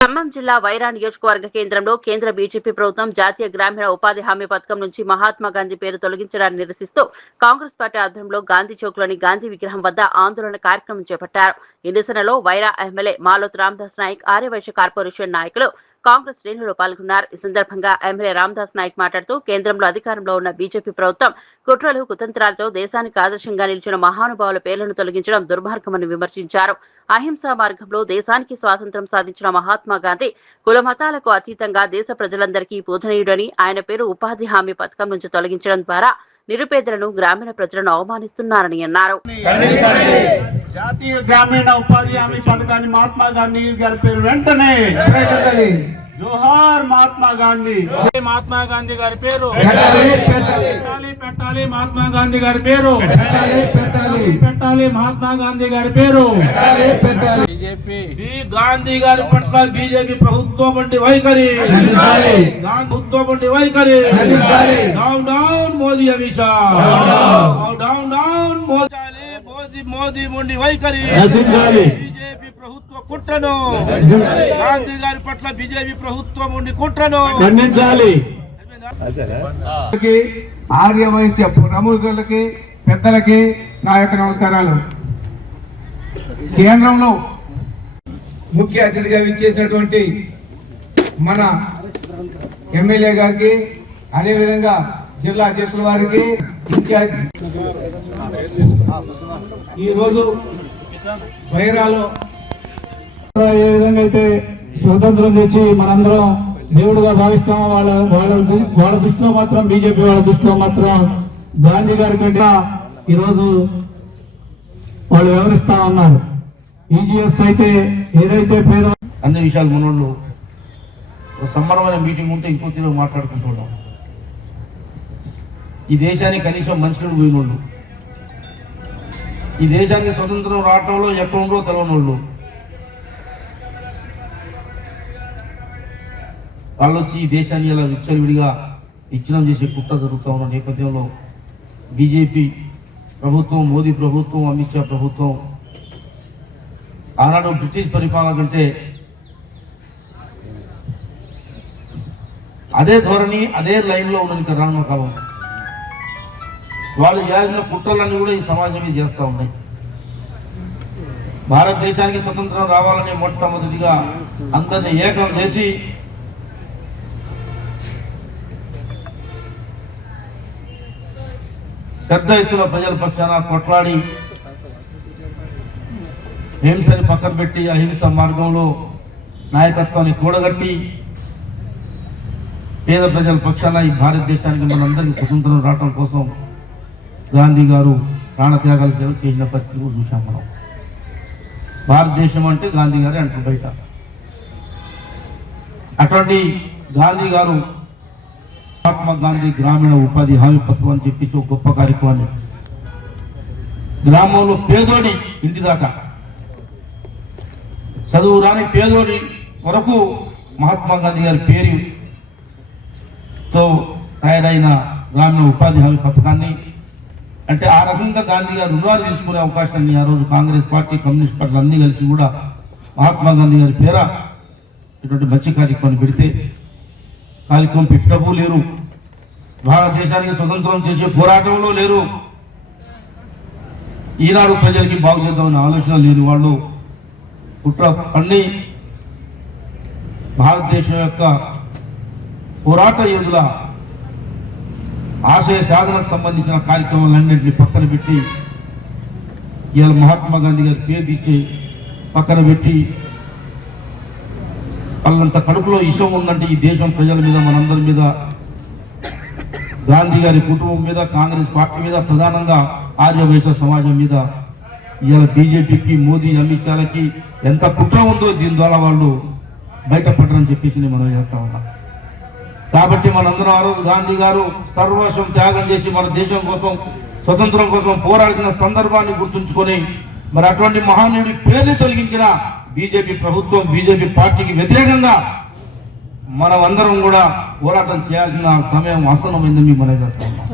ఖమ్మం జిల్లా వైరా నియోజకవర్గ కేంద్రంలో కేంద్ర బీజేపీ ప్రభుత్వం జాతీయ గ్రామీణ ఉపాధి హామీ పథకం నుంచి మహాత్మా గాంధీ పేరు తొలగించడాన్ని నిరసిస్తూ కాంగ్రెస్ పార్టీ ఆధ్వర్యంలో గాంధీ చౌక్లోని గాంధీ విగ్రహం వద్ద ఆందోళన కార్యక్రమం చేపట్టారు. ఈ నిరసనలో వైరా ఎమ్మెల్యే మాలోత్ రామదాస్ నాయక్, ఆర్యవైశ్య కార్పొరేషన్ నాయకులు, కాంగ్రెస్ శ్రేణులు పాల్గొన్నారు. ఈ సందర్భంగా ఎమ్మెల్యే రామదాస్ నాయక్ మాట్లాడుతూ కేంద్రంలో అధికారంలో ఉన్న బీజేపీ ప్రభుత్వం కుట్రలు, కుతంత్రాలతో దేశానికి ఆదర్శంగా నిలిచిన మహానుభావుల పేర్లను తొలగించడం దుర్మార్గమని విమర్శించారు. అహింసా మార్గంలో దేశానికి స్వాతంత్ర్యం సాధించిన మహాత్మా గాంధీ కుల మతాలకు అతీతంగా దేశ ప్రజలందరికీ పూజనీయుడని, ఆయన పేరు ఉపాధి హామీ పథకం నుంచి తొలగించడం ద్వారా నిరుపేదలను, గ్రామీణ ప్రజలను అవమానిస్తున్నారని అన్నారు. జాతీయ గ్రామీణ ఉపాధి హామీ పథకాన్ని మహాత్మా గాంధీ గారి పేరు వెంటనే జోహార్ మహాత్మా గాంధీ. మహాత్మా గాంధీ గారి పేరు పెట్టాలి. మహాత్మా గాంధీ గారి పేరు పెట్టాలి. మహాత్మా గాంధీ గారి పేరు గాంధీ గారి పట్ల బీజేపీ ప్రభుత్వం వంటి వైఖరి, ప్రభుత్వం వంటి వైఖరి. Down down Modi, Amit Shah. Down down Modi మొండి వైఖరి. బీజేపీ ప్రభుత్వ కుట్రను, గాంధీ గారి పట్ల బీజేపీ ప్రభుత్వం ఉండి కుట్రను ఖండించాలి. ఆర్య వైశ్య ప్రముఖులకి, పెద్దలకి నా యొక్క నమస్కారాలు. కేంద్రంలో ముఖ్య అతిథిగా విచ్చేసినటువంటి మన ఎమ్మెల్యే గారికి, అదేవిధంగా జిల్లా అధ్యక్షుల వారికి, ఇన్ఛార్జ్ ఈరోజు వైరాలో ఏ విధంగా అయితే స్వతంత్రం తెచ్చి మనందరం దేవుడుగా భావిస్తామో వాళ్ళ దృష్టిలో మాత్రం, బీజేపీ వాళ్ళ దృష్టిలో మాత్రం గాంధీ గారి కంటే ఈరోజు వాళ్ళు వివరిస్తా ఉన్నారు. ఈజీఎస్ అయితే ఏదైతే పేద అన్ని విషయాలు మనోళ్ళు సమ్మరమైన మీటింగ్ ఉంటే ఇంకో తీరు మాట్లాడుకుంటున్నాం. ఈ దేశానికి కనీసం మనుషులు పోయినోళ్ళు, ఈ దేశానికి స్వతంత్రం రావటంలో ఎక్కడ ఉండో తెలవనోళ్ళు వాళ్ళు వచ్చి ఈ దేశాన్ని ఇలా విచ్చలవిడిగా విచ్ఛిన్నం చేసే కుట్ర జరుగుతూ ఉన్న నేపథ్యంలో బీజేపీ ప్రభుత్వం, మోదీ ప్రభుత్వం, అమిత్ షా ప్రభుత్వం ఆనాడు బ్రిటిష్ పరిపాలన కంటే అదే ధోరణి, అదే లైన్లో ఉన్న రానున్న కాలం వాళ్ళు చేయాల్సిన కుట్రలన్నీ కూడా ఈ సమాజమే చేస్తూ ఉన్నాయి. భారతదేశానికి స్వతంత్రం రావాలని మొట్టమొదటిగా అందరినీ ఏకం చేసి పెద్ద ఎత్తున ప్రజల పక్షాన కొట్లాడి హింసని పక్కన పెట్టి అహింస మార్గంలో నాయకత్వాన్ని కూడగట్టి పేద ప్రజల పక్షాన ఈ భారతదేశానికి మనందరికీ స్వతంత్రం రావడం కోసం గాంధీ గారు ప్రాణత్యాగాలు చేసిన పరిస్థితి చూసాం. మనం భారతదేశం అంటే గాంధీ గారే అంటారు బయట. అటువంటి గాంధీ గారు మహాత్మా గాంధీ గ్రామీణ ఉపాధి హామీ పథకం అని చెప్పి గొప్ప కార్యక్రమాన్ని గ్రామంలో పేదోడి ఇంటి దాకా, చదువు రాని పేదోడి వరకు మహాత్మా గాంధీ గారి పేరుతో తయారైన గ్రామీణ ఉపాధి హామీ పథకాన్ని, అంటే ఆ రకంగా గాంధీ గారు రుణాలు తీసుకునే అవకాశాన్ని ఆ రోజు కాంగ్రెస్ పార్టీ, కమ్యూనిస్ట్ పార్టీలు అన్నీ కలిసి కూడా మహాత్మా గాంధీ గారి పేర ఇటువంటి మంచి కార్యక్రమాన్ని పెడితే కార్యక్రమం పెట్టడము లేరు, భారతదేశానికి స్వతంత్రం చేసే పోరాటంలో లేరు, ఈనాడు ప్రజలకి బాగు చేద్దామనే ఆలోచన లేని వాళ్ళు కుట్ర పన్ని భారతదేశం యొక్క పోరాట యోధుల ఆశయ సాధనకు సంబంధించిన కార్యక్రమాలన్నింటినీ పక్కన పెట్టి ఇవాళ మహాత్మా గాంధీ గారి పేరు తీసి పక్కన పెట్టి వాళ్ళంత కడుపులో ఇష్టం ఉందంటే ఈ దేశం ప్రజల మీద, మనందరి మీద, గాంధీ గారి కుటుంబం మీద, కాంగ్రెస్ పార్టీ మీద, ప్రధానంగా ఆర్యవైశ్య సమాజం మీద ఇవాళ బీజేపీకి, మోదీ, అమిత్ షాలకి ఎంత కుట్ర ఉందో దీని ద్వారా వాళ్ళు బయటపడరని చెప్పేసి మనం చేస్తా ఉన్నాం. కాబట్టి మనందరం ఆ రోజు గాంధీ గారు సర్వస్వం త్యాగం చేసి మన దేశం కోసం, స్వతంత్రం కోసం పోరాడిన సందర్భాన్ని గుర్తుంచుకొని మరి అటువంటి మహానీయుడి పేరుని తొలగించిన బీజేపీ ప్రభుత్వం, బీజేపీ పార్టీకి వ్యతిరేకంగా మనం అందరం కూడా పోరాటం చేయాల్సిన సమయం ఆసన్నమైందని మనం చేస్తాం.